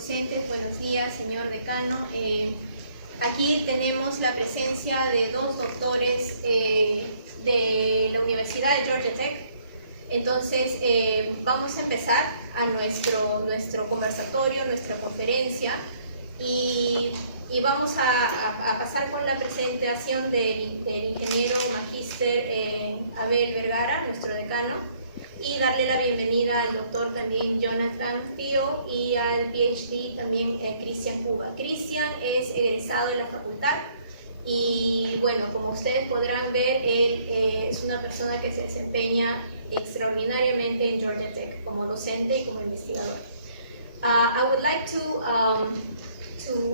docentes, buenos días, señor decano. Aquí tenemos la presencia de dos doctores de la Universidad de Georgia Tech. Entonces, vamos a empezar a nuestro conversatorio, nuestra conferencia, y vamos a pasar con la presentación del ingeniero magíster Abel Vergara, nuestro decano, y darle la bienvenida al doctor también Jonathan Pío y al PhD también Cristian Cuba. Cristian es egresado de la facultad y bueno, como ustedes podrán ver, él es una persona que se desempeña extraordinariamente en Georgia Tech como docente y como investigador. I would like to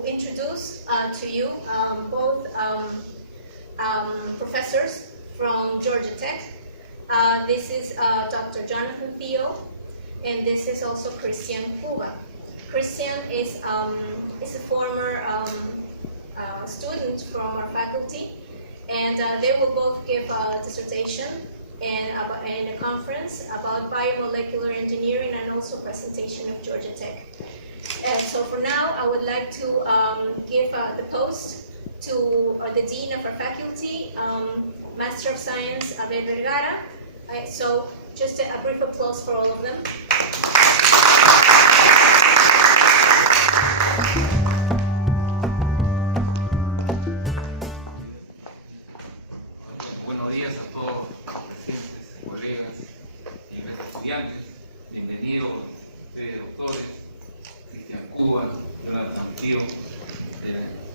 introduce to you both professors from Georgia Tech. This is Dr. Jonathan Pío, and this is also Cristian Cuba. Cristian is a former student from our faculty, and they will both give a dissertation and a conference about biomolecular engineering and also presentation of Georgia Tech. So for now, I would like to give the post to the Dean of our faculty, Master of Science Abel Vergara. So just a brief applause for all of them. Buenos días a todos los presentes, colegas y los estudiantes. Bienvenidos ustedes, doctores, Cristian Cuba, Jonathan Pío,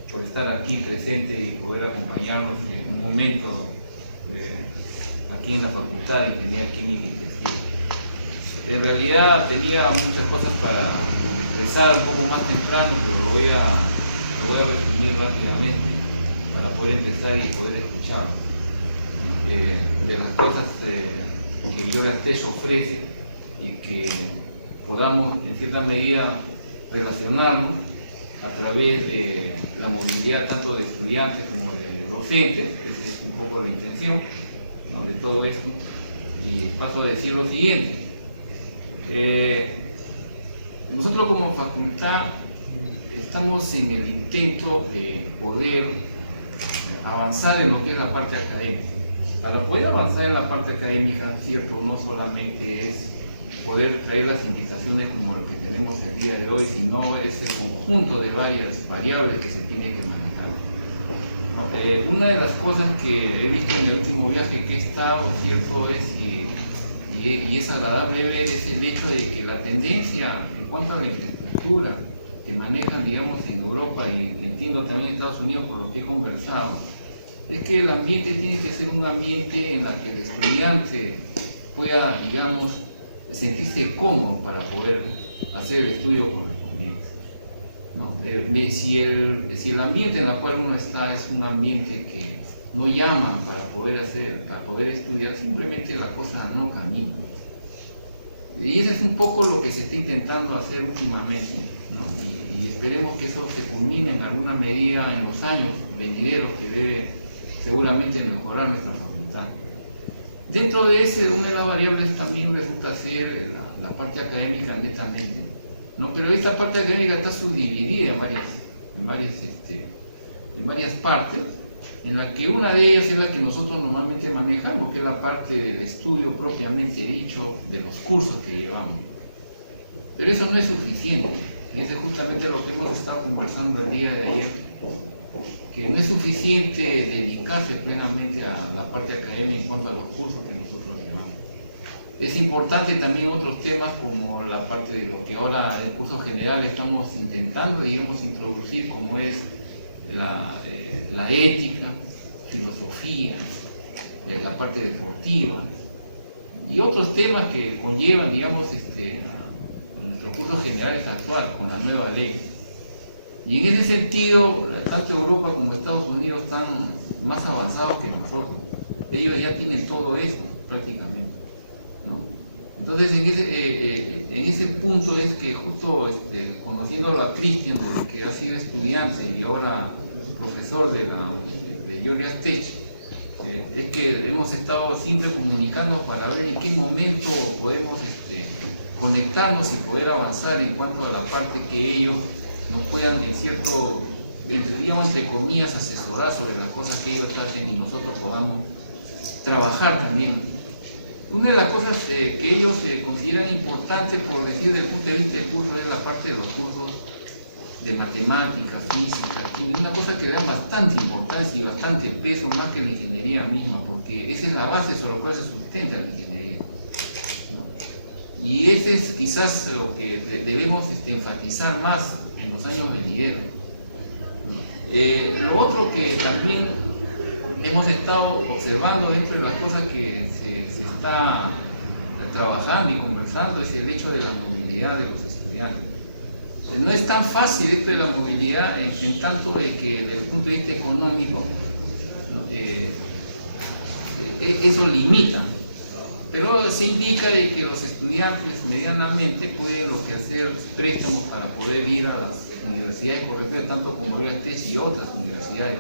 por estar aquí presente y poder acompañarnos en un momento aquí en la Facultad de Ingeniería Química y Física. En realidad tenía muchas cosas para empezar un poco más temprano, pero lo voy a resumir rápidamente para poder empezar y poder escuchar. De las cosas que Georgia Tech ofrece y que podamos en cierta medida relacionarnos a través de la movilidad tanto de estudiantes como de docentes. Esa es un poco la intención, ¿no?, de todo esto. Y paso a decir lo siguiente. Nosotros como facultad estamos en el intento de poder avanzar en lo que es la parte académica. Para poder avanzar en la parte académica, cierto, no solamente es poder traer las indicaciones como lo que tenemos el día de hoy, sino es el conjunto de varias variables que se tiene que manejar. Una de las cosas que he visto en el último viaje que he estado, cierto, y es agradable ver, es el hecho de que la tendencia en cuanto a la infraestructura que manejan, digamos, en Europa y entiendo también en Estados Unidos por lo que he conversado, es que el ambiente tiene que ser un ambiente en el que el estudiante pueda, digamos, sentirse cómodo para poder hacer el estudio correspondiente, ¿no? Si el ambiente en el cual uno está es un ambiente que no llama para poder estudiar, simplemente la cosa no camina. Y eso es un poco lo que se está intentando hacer últimamente, ¿no? Y esperemos que eso se culmine en alguna medida en los años venideros, que debe seguramente mejorar nuestra facultad. Dentro de ese, una de las variables también resulta ser la parte académica netamente, ¿no? Pero esta parte académica está subdividida en varias partes, en la que una de ellas es la que nosotros normalmente manejamos, que es la parte del estudio propiamente dicho de los cursos que llevamos. Pero eso no es suficiente, y eso es justamente lo que hemos estado conversando el día de ayer, que no es suficiente dedicarse plenamente a la parte académica en cuanto a los cursos que nosotros llevamos. Es importante también otros temas como la parte de lo que ahora en el curso general estamos intentando, digamos, introducir, como es la ética, filosofía, la parte deportiva y otros temas que conllevan, digamos, nuestro curso general es actual con la nueva ley. Y en ese sentido, tanto Europa como Estados Unidos están más avanzados que nosotros. Ellos ya tienen todo esto prácticamente, ¿no? Entonces, en ese punto es que justo conociéndolo a Cristian, que ha sido estudiante y ahora profesor de Georgia Tech, es que hemos estado siempre comunicando para ver en qué momento podemos conectarnos y poder avanzar en cuanto a la parte que ellos nos puedan, entre comillas, asesorar sobre las cosas que ellos hacen y nosotros podamos trabajar también. Una de las cosas que ellos consideran importantes, por decir, desde el punto de vista del curso, es la parte de los cursos de matemática, física, química, una cosa que le da bastante importancia y bastante peso más que la ingeniería misma, porque esa es la base sobre la cual se sustenta la ingeniería, ¿no? Y ese es quizás lo que debemos enfatizar más en los años venideros. Lo otro que también hemos estado observando dentro de las cosas que se está trabajando y conversando es el hecho de la movilidad de los estudiantes. No es tan fácil esto de la movilidad en tanto de que desde el punto de vista económico eso limita, pero se indica de que los estudiantes medianamente pueden hacer préstamos para poder ir a las universidades correspondientes, tanto como Realizado y otras universidades.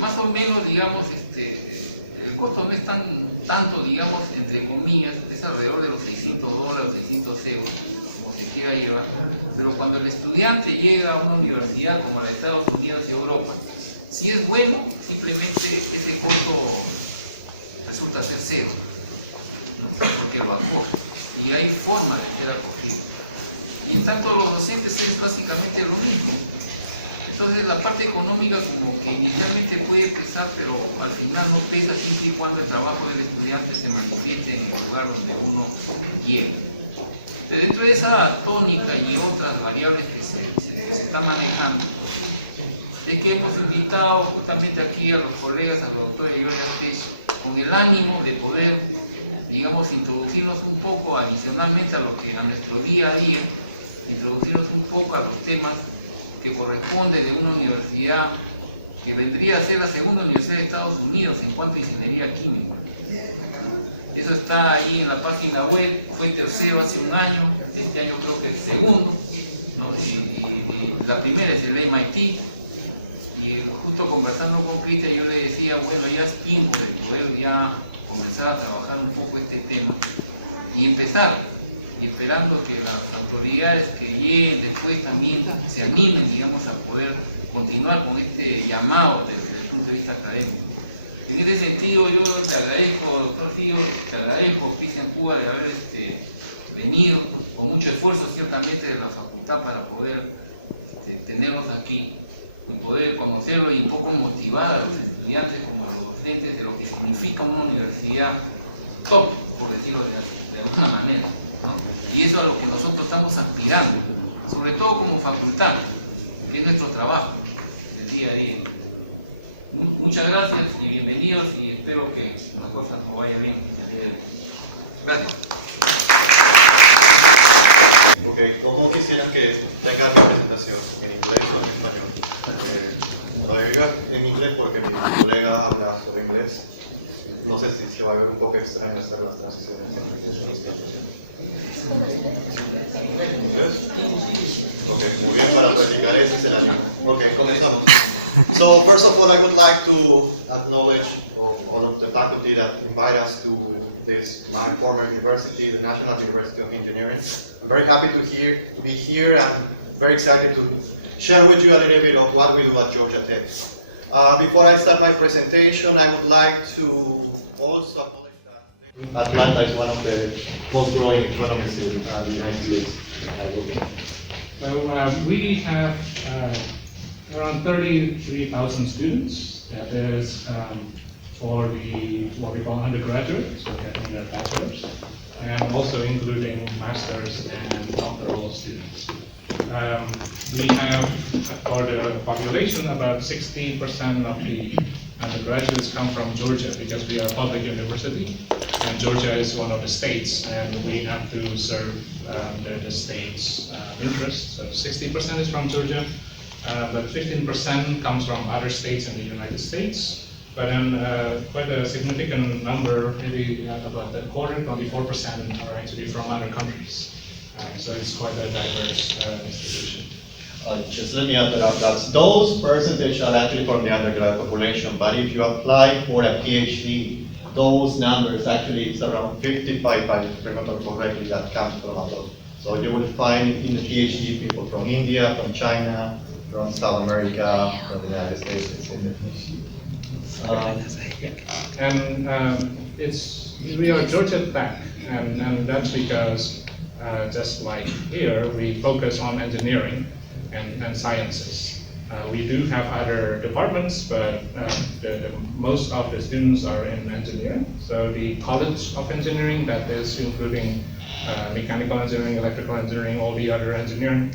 Más o menos, digamos, el costo no es tanto, digamos, entre comillas, es alrededor de los $600, 600 euros, como se quiera llevar. Pero cuando el estudiante llega a una universidad como la de Estados Unidos y Europa, si es bueno, simplemente ese costo resulta ser cero, ¿no? Porque lo acoge y hay forma de ser acogido. Y en tanto los docentes es básicamente lo mismo. Entonces la parte económica como que inicialmente puede pesar, pero al final no pesa siempre y cuando el trabajo del estudiante se manifieste en el lugar donde uno quiere. Dentro de esa tónica y otras variables que se está manejando, es que hemos invitado justamente aquí a los colegas, a los doctores con el ánimo de poder, digamos, introducirnos un poco adicionalmente a nuestro día a día, introducirnos un poco a los temas que corresponden de una universidad que vendría a ser la segunda universidad de Estados Unidos en cuanto a ingeniería química. Eso está ahí en la página web, fue tercero hace un año, este año creo que es segundo, ¿no? Y la primera es el MIT, y justo conversando con Cristian yo le decía, bueno, ya es tiempo de poder ya comenzar a trabajar un poco este tema y empezar, y esperando que las autoridades que lleguen después también se animen, digamos, a poder continuar con este llamado desde el punto de vista académico. En este sentido, yo te agradezco, doctor Fillo, te agradezco, Cristian Cuba, de haber venido con mucho esfuerzo, ciertamente, de la facultad para poder tenerlos aquí y poder conocerlo y un poco motivar a los estudiantes como a los docentes de lo que significa una universidad top, por decirlo de alguna manera, ¿no? Y eso es a lo que nosotros estamos aspirando, sobre todo como facultad, que es nuestro trabajo del día a día. Muchas gracias y bienvenidos y espero que las cosas nos vayan bien. Gracias. Ok, ¿cómo quisieran que tenga mi presentación? ¿En inglés o en español? Lo digo en inglés porque mi colega habla sobre inglés. No sé si se va a ver un poco extraño hacer las transiciones entre los tiempos. ¿En inglés? Ok, muy bien, para practicar ese es el ánimo. Ok, comenzamos. So first of all, I would like to acknowledge all of the faculty that invite us to this, my former university, the National University of Engineering. I'm very happy to be here and very excited to share with you a little bit of what we do at Georgia Tech. Before I start my presentation, I would like to also acknowledge that Atlanta is one of the most growing economies in the United States. So we have around 33,000 students. That is for what we call undergraduate, so getting their bachelor's, and also including master's and doctoral students. We have, for the population, about 60% of the undergraduates come from Georgia because we are a public university, and Georgia is one of the states, and we have to serve the state's interests. So 60% is from Georgia, but 15% comes from other states in the United States. But then quite a significant number, maybe about a quarter, 24%, are actually from other countries. So it's quite a diverse institution. Just let me interrupt that. Those percentages are actually from the undergrad population, but if you apply for a PhD, those numbers actually is around 55, if I remember correctly, that comes from abroad. So you will find in the PhD people from India, from China, from South America, from the United States, etc. We are Georgia Tech, and that's because just like here, we focus on engineering and sciences. We do have other departments, but most of the students are in engineering. So the College of Engineering, that is including mechanical engineering, electrical engineering, all the other engineering,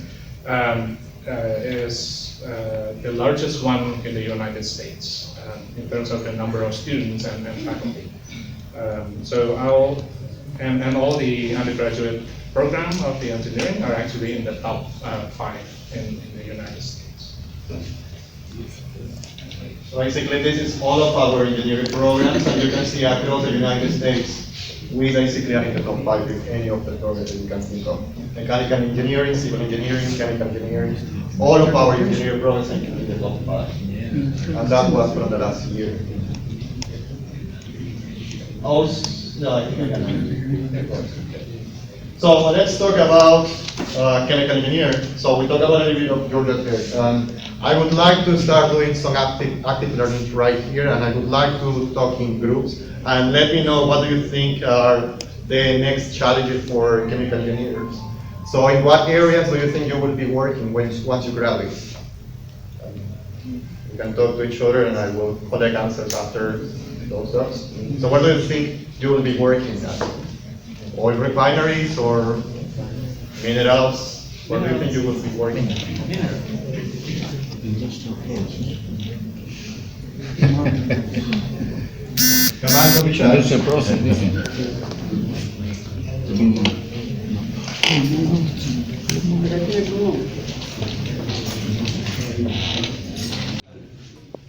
is the largest one in the United States in terms of the number of students and faculty. All the undergraduate program of the engineering are actually in the top 5 in the United States. So basically, this is all of our engineering programs, and you can see across the United States, we basically are in the top 5 in any of the programs that you can think of. Mechanical engineering, civil engineering, chemical engineering, all of our engineering programs are in the top 5. And that was from the last year. No, I think I can. So let's talk about chemical engineering. So we talked about a little bit of Georgia Tech. I would like to start doing some active learning right here, and I would like to talk in groups. And let me know what do you think are the next challenges for chemical engineers. So in what areas do you think you will be working once you graduate? You can talk to each other, and I will collect answers after those talks. So what do you think you will be working at? Oil refineries or minerals? What do you think you will be working at? Industrial process, dicen.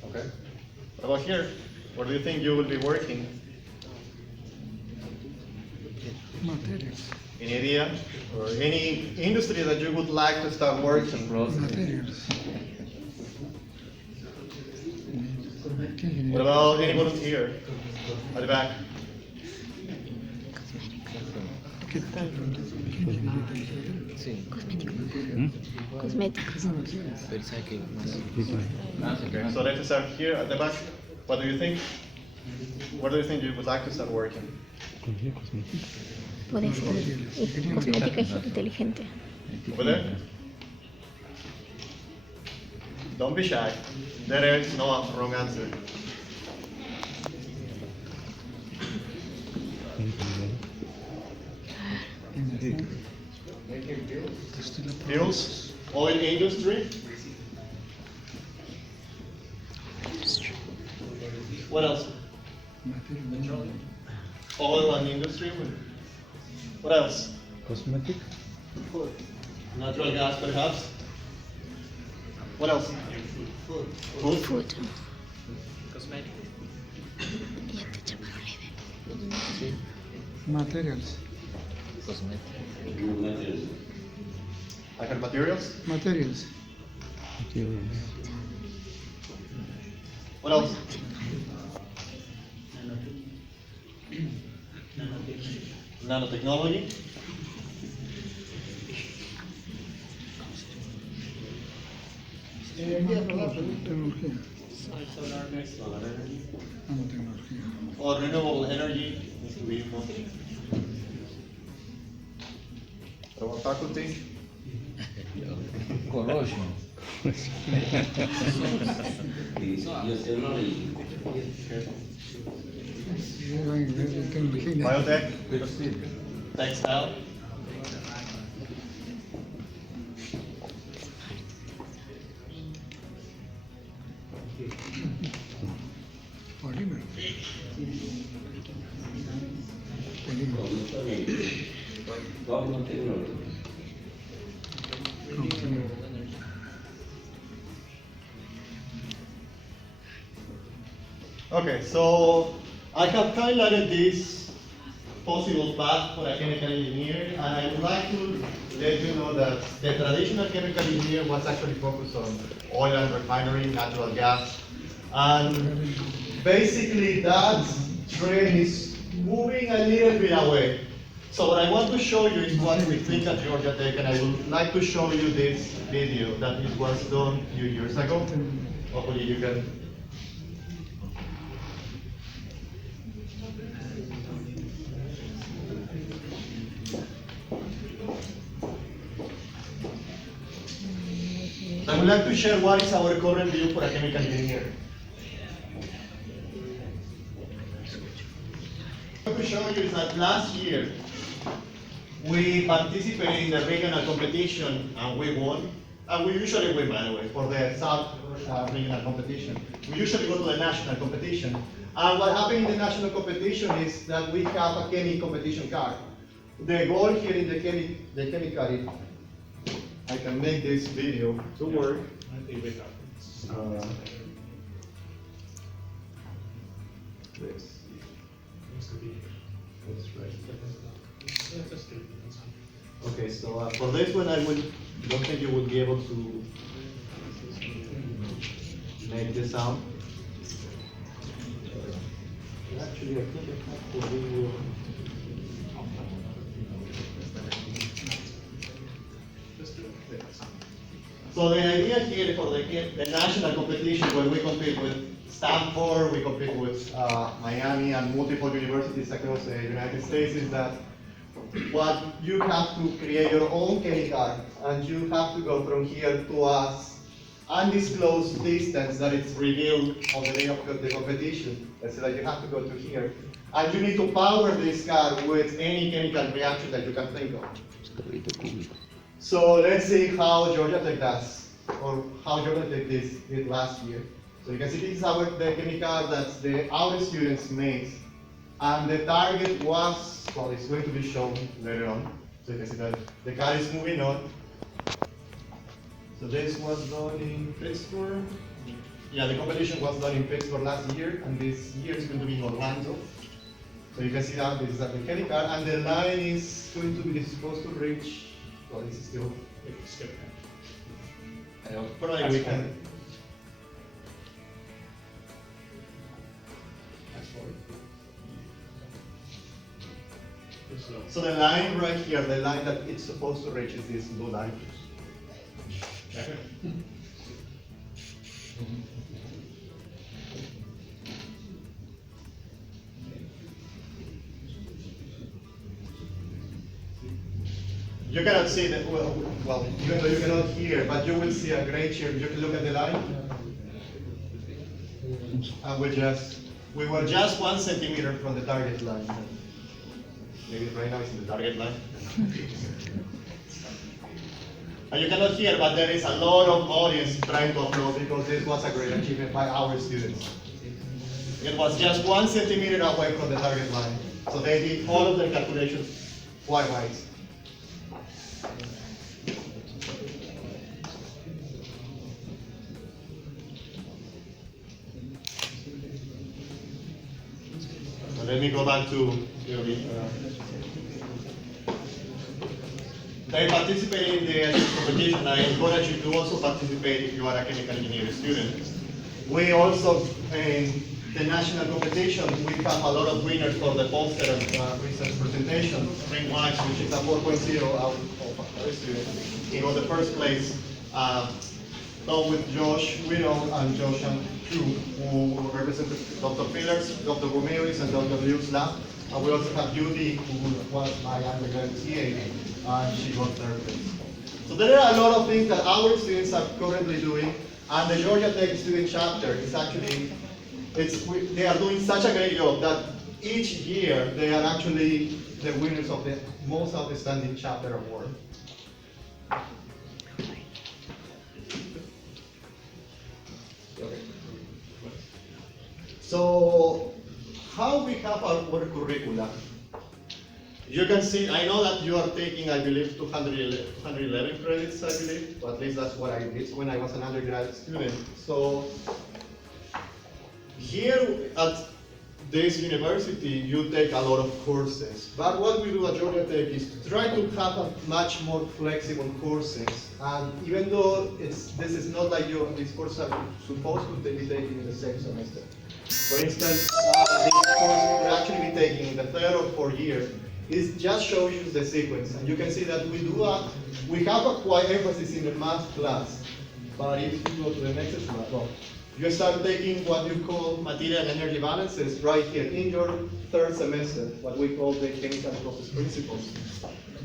Okay. What about here? Where do you think you will be working? Materials. In area or any industry that you would like to start working? Materials. What about any volunteer at the back? Cosméticos. Okay, so let's start here at the back. What do you think? Where do you think you would like to start working? Puede ser cosmética inteligente. Over there? Don't be shy. There is no wrong answer. Fuels, oil industry. What else? Oil and industry. What else? Cosmetic. Natural gas, perhaps. What else? Food. Food. Materials. I have materials. Materials. What else? Nanotechnology. Tecnología. Nanotecnología. Or renewable energy. Needs to be more. What about faculty? Corrosion. Tecnología. Biotech. Textile. Polímero. Polímero. Okay, so I have highlighted this possible path for a chemical engineer, and I would like to let you know that the traditional chemical engineer was actually focused on oil and refinery, natural gas, and basically that trend is moving a little bit away. So what I want to show you is what we think at Georgia Tech, and I would like to show you this video that it was done a few years ago. Hopefully you can. I would like to share what is our current view for a chemical engineer. What I want to show you is that last year we participated in the regional competition and we won. And we usually win, by the way, for the South regional competition. We usually go to the national competition. And what happened in the national competition is that we have a chemical competition card. The goal here in the chemical is, I can make this video to work. This. That's right. Okay, so for this one, don't think you would be able to make this sound. Actually, I think I have the video. So the idea here for the national competition, where we compete with Stanford, we compete with Miami and multiple universities across the United States, is that what you have to create your own chemical, and you have to go from here to us undisclosed distance that is revealed on the day of the competition. That's like you have to go to here, and you need to power this car with any chemical reaction that you can think of. So let's see how Georgia Tech does, or how Georgia Tech did last year. So you can see this is the chemical that our students made. And the target was, well, it's going to be shown later on. So you can see that the car is moving on. So this was done in Pittsburgh. Yeah, the competition was done in Pittsburgh last year, and this year is going to be in Orlando. So you can see that this is at the chemical, and the line is going to be supposed to reach, well, this is still, probably we can. So the line right here, the line that it's supposed to reach is this blue line. You cannot see that, well, even though you cannot hear, but you will see a great shape. You can look at the line. And we were just 1 centimeter from the target line. Maybe right now it's in the target line. And you cannot hear, but there is a lot of audience trying to applaud because this was a great achievement by our students. It was just 1 centimeter away from the target line. So they did all of their calculations quite right. So let me go back to they participated in the competition. I encourage you to also participate if you are a chemical engineering student. We also, in the national competition, we have a lot of winners for the poster and research presentation. Spring Wax, which is a 4.0 out of our student. He got the first place, along with Josh Widow and Josh Chu, who represented Dr. Pillars, Dr. Ramirez, and Dr. Liu's lab. And we also have Judy, who was my undergraduate TA, and she got third place. So there are a lot of things that our students are currently doing, and the Georgia Tech student chapter is actually, they are doing such a great job that each year they are actually the winners of the most outstanding chapter award. So, how we have our curricula? You can see, I know that you are taking, I believe, 211 credits, I believe, or at least that's what I did when I was an undergraduate student. So, here at this university, you take a lot of courses. But what we do at Georgia Tech is to try to have a much more flexible courses. And even though this is not like these courses are supposed to be taken in the same semester. For instance, this course we're actually be taking in the third or fourth year. It just shows you the sequence, and you can see that we have a quite emphasis in the math class. But if you go to the next slide, well, you start taking what you call material and energy balances right here in your third semester, what we call the chemical process principles.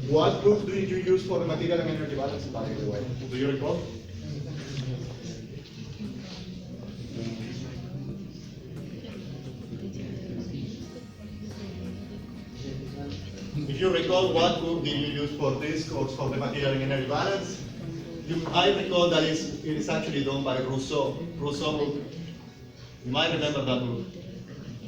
What book did you use for the material and energy balances, by the way? Do you recall? If you recall, what book did you use for this course for the material and energy balance? You might recall that it is actually done by Rousseau. You might remember that book.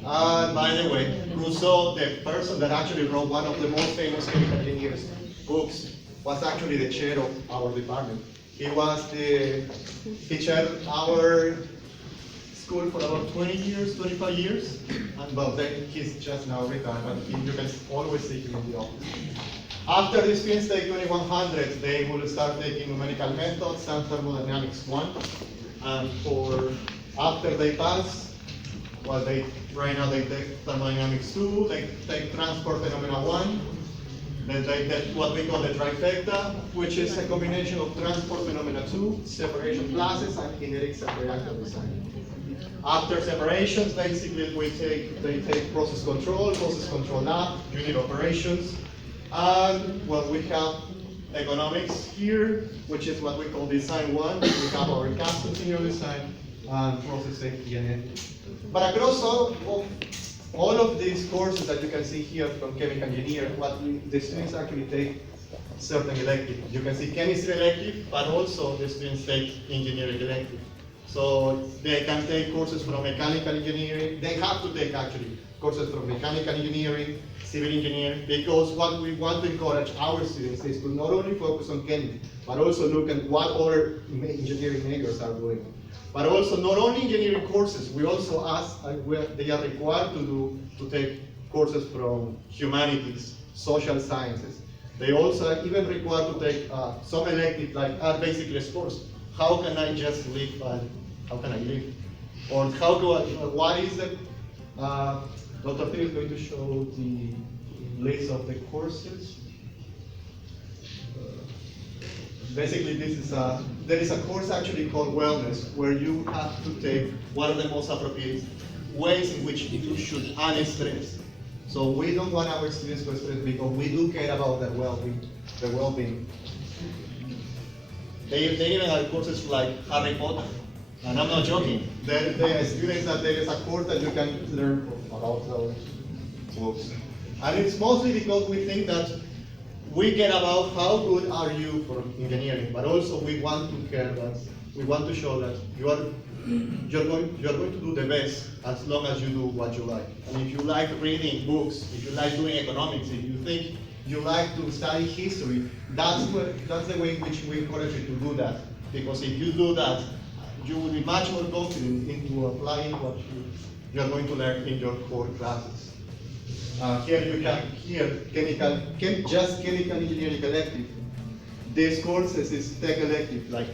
And by the way, Rousseau, the person that actually wrote one of the most famous chemical engineers books, was actually the chair of our department. He chaired our school for about 20 years, 25 years, and well, then he's just now retired, but you can always see him in the office. After this Phoenix Take 2100, they will start taking numerical methods and thermodynamics 1, and after they pass, well, right now they take thermodynamics 2, they take transport phenomena 1, then they take what we call the trifecta, which is a combination of transport phenomena 2, separation classes, and kinetics and reactor design. After separations, basically they take process control lab, unit operations, and well, we have economics here, which is what we call design 1. We have our custom senior design and process safety and ethics. But across all of these courses that you can see here from chemical engineering, the students actually take certain electives. You can see chemistry elective, but also the students take engineering elective. So they can take courses from mechanical engineering. They have to take actually courses from mechanical engineering, civil engineering, because what we want to encourage our students is to not only focus on chemistry, but also look at what other engineering majors are doing. But also not only engineering courses, we also ask, they are required to take courses from humanities, social sciences. They also are even required to take some electives like are basically sports. How can I just live and how can I live? Or what is the, Dr. Phil is going to show the list of the courses. Basically, there is a course actually called Wellness, where you have to take one of the most appropriate ways in which you should unstress. So we don't want our students to stress because we do care about their well-being. They even have courses like Harry Potter, and I'm not joking. There are students that there is a course that you can learn about those books. And it's mostly because we think that we care about how good are you for engineering, but also we want to show that you're going to do the best as long as you do what you like. And if you like reading books, if you like doing economics, if you think you like to study history, that's the way in which we encourage you to do that. Because if you do that, you will be much more confident into applying what you are going to learn in your core classes. Here you have just chemical engineering elective. These courses is tech elective, like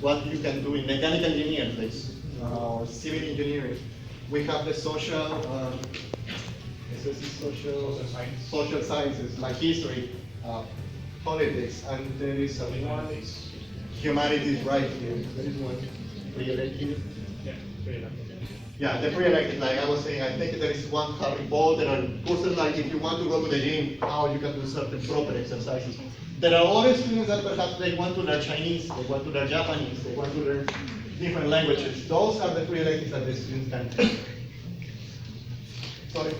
what you can do in mechanical engineering, like civil engineering. We have the social sciences, like history, politics, and there is humanities right here. There is one pre-elective. Yeah, pre-elective. Yeah, the pre-elective, like I was saying, I think there is one Harry Potter and courses like if you want to go to the gym, how you can do certain proper exercises. There are other students that perhaps they want to learn Chinese, they want to learn Japanese, they want to learn different languages. Those are the pre-electives that the students can take. Sorry.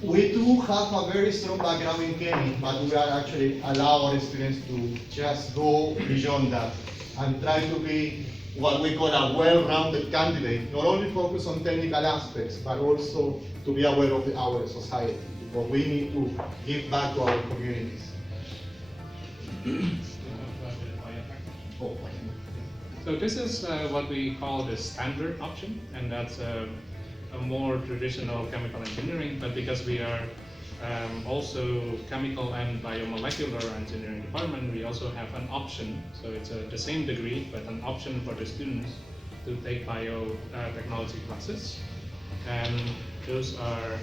We do have a very strong background in chemistry, but we are actually allow our students to just go beyond that and try to be what we call a well-rounded candidate, not only focus on technical aspects, but also to be aware of our society, because we need to give back to our communities. So this is what we call the standard option, and that's a more traditional chemical engineering, but because we are also chemical and biomolecular engineering department, we also have an option. So it's the same degree, but an option for the students to take biotechnology classes. And those are,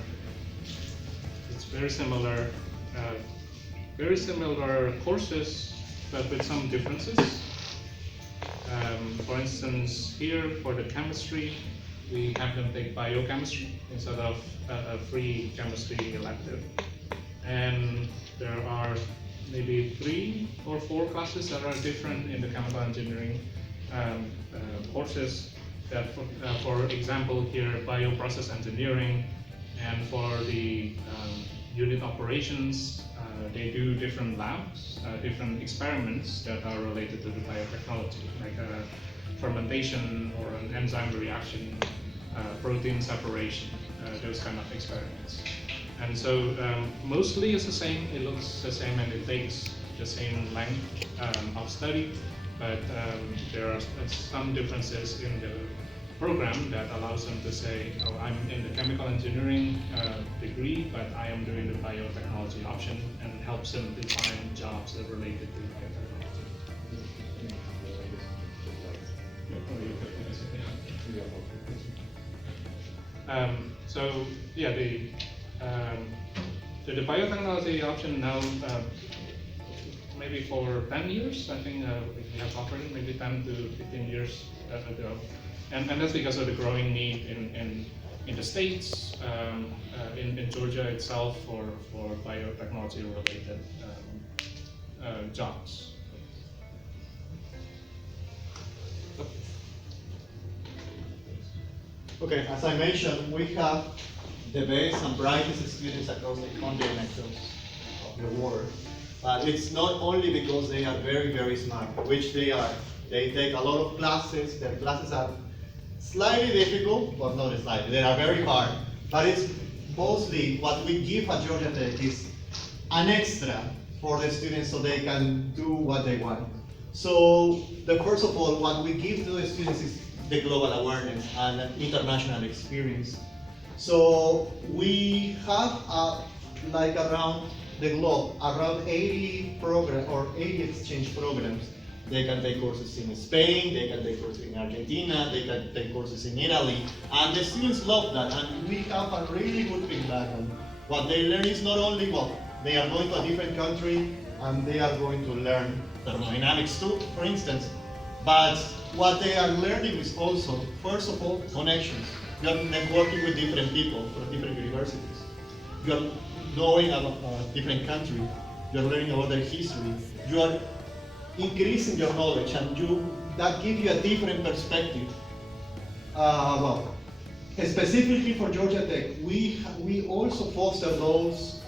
it's very similar courses, but with some differences. For instance, here for the chemistry, we have them take biochemistry instead of a free chemistry elective. And there are maybe 3 or 4 classes that are different in the chemical engineering courses. That, for example, here bioprocess engineering, and for the unit operations, they do different labs, different experiments that are related to the biotechnology, like a fermentation or an enzyme reaction, protein separation, those kind of experiments. And so mostly it's the same, it looks the same, and it takes the same length of study, but there are some differences in the program that allows them to say, oh, I'm in the chemical engineering degree, but I am doing the biotechnology option, and helps them to find jobs that are related to biotechnology. So yeah, the biotechnology option now, maybe for 10 years, I think we have offered maybe 10 to 15 years ago. And that's because of the growing need in the States, in Georgia itself, for biotechnology related jobs. Okay, as I mentioned, we have the best and brightest students across the continents of the world. But it's not only because they are very, very smart, which they are. They take a lot of classes. Their classes are slightly difficult, but not slightly. They are very hard. But it's mostly what we give at Georgia Tech is an extra for the students so they can do what they want. So, first of all, what we give to the students is the global awareness and international experience. So we have like around the globe, around 80 programs or 80 exchange programs. They can take courses in Spain, they can take courses in Argentina, they can take courses in Italy, and the students love that, and we have a really good feedback. And what they learn is not only, well, they are going to a different country and they are going to learn thermodynamics too, for instance, but what they are learning is also, first of all, connections. You are networking with different people from different universities. You are knowing about a different country. You are learning about their history. You are increasing your knowledge, and that gives you a different perspective. Well, specifically for Georgia Tech, we also foster those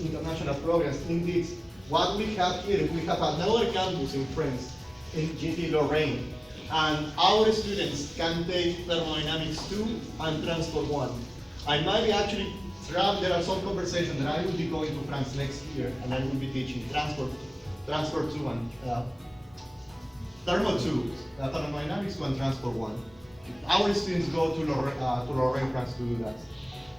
international programs. Indeed, what we have here, we have another campus in France, in GT Lorraine, and our students can take thermodynamics 2 and transport 1. I might be actually, there are some conversations that I will be going to France next year, and I will be teaching transport 2 and thermo 2, thermodynamics 2 and transport 1. Our students go to Lorraine, France to do that.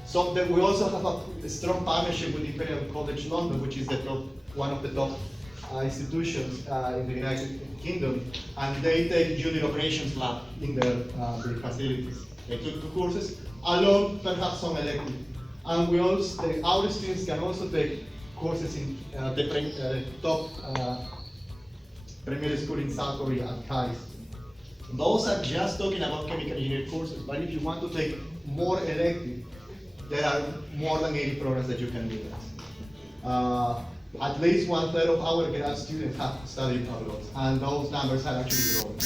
So we also have a strong partnership with Imperial College London, which is one of the top institutions in the United Kingdom, and they take Unit Operations Lab in their facilities. They took 2 courses, along perhaps some elective. And we also, our students can also take courses in the top premier school in South Korea at KAIST. Those are just talking about chemical engineering courses, but if you want to take more elective, there are more than 80 programs that you can do that. At least 1/3 of our grad students have studied abroad, and those numbers are actually growing.